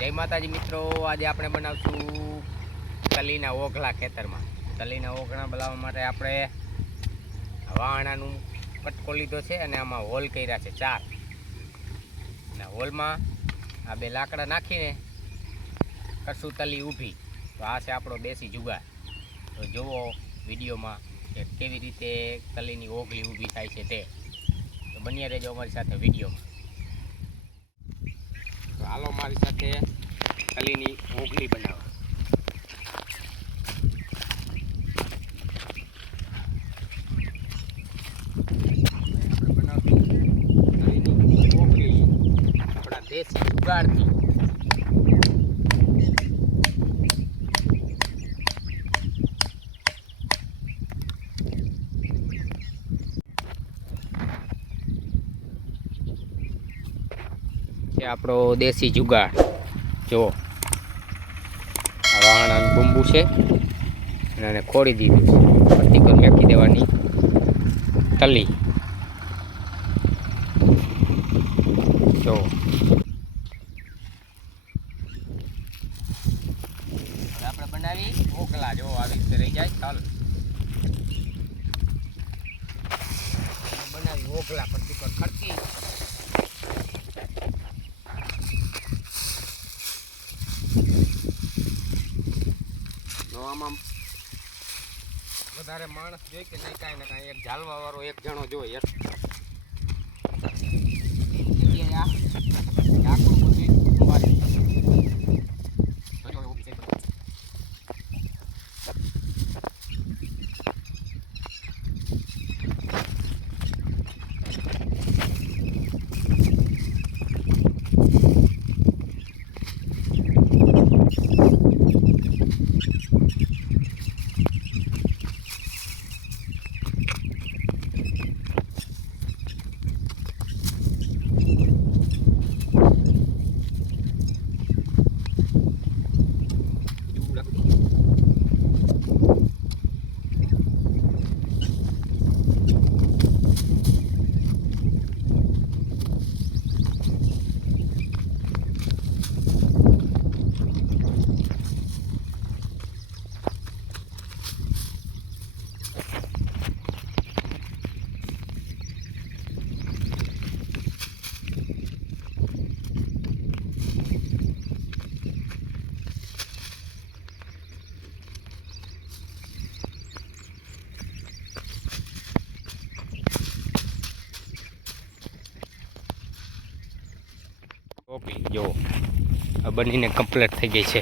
જય માતાજી મિત્રો, આજે આપણે બનાવશું તલીના ઓઘલા ખેતરમાં. તલીના ઓઘલા બનાવવા માટે આપણે વાણાનું કટકો લીધો છે અને આમાં હોલ કર્યા છે 4 અને હોલમાં આ 2 લાકડા નાખીને કરશું તલી ઊભી. તો આ છે આપણો દેશી જુગાર. તો જુઓ વિડીયોમાં કે કેવી રીતે તલીની ઓઘલી ઊભી થાય છે તે. તો બન્યા રહેજો અમારી સાથે વિડીયોમાં. તો હાલો મારી સાથે તલીની ઓઘલી બનાવો. આપણે બનાવશું તલીની ઓઘલી આપણા દેશી જુગાડથી. આપણો દેશી જુગાડ જો આ વાણાનું બુંબુ છે અને એને ખોડી દીધું છે. ફરતી પર ફેંકી દેવાની તલી જો. આપણે બનાવી ઓઘલા જો આવી રીતે રહી જાય. ચાલો બનાવી ઓઘલા ફરતી પર ખડકી. આમાં વધારે માણસ જોઈ કે નહીં કાંઈ ને કાંઈ એક ઝાલવા વાળો એક જણો જોઈએ. ઓકે જો આ બનીને કમ્પ્લીટ થઈ ગઈ છે.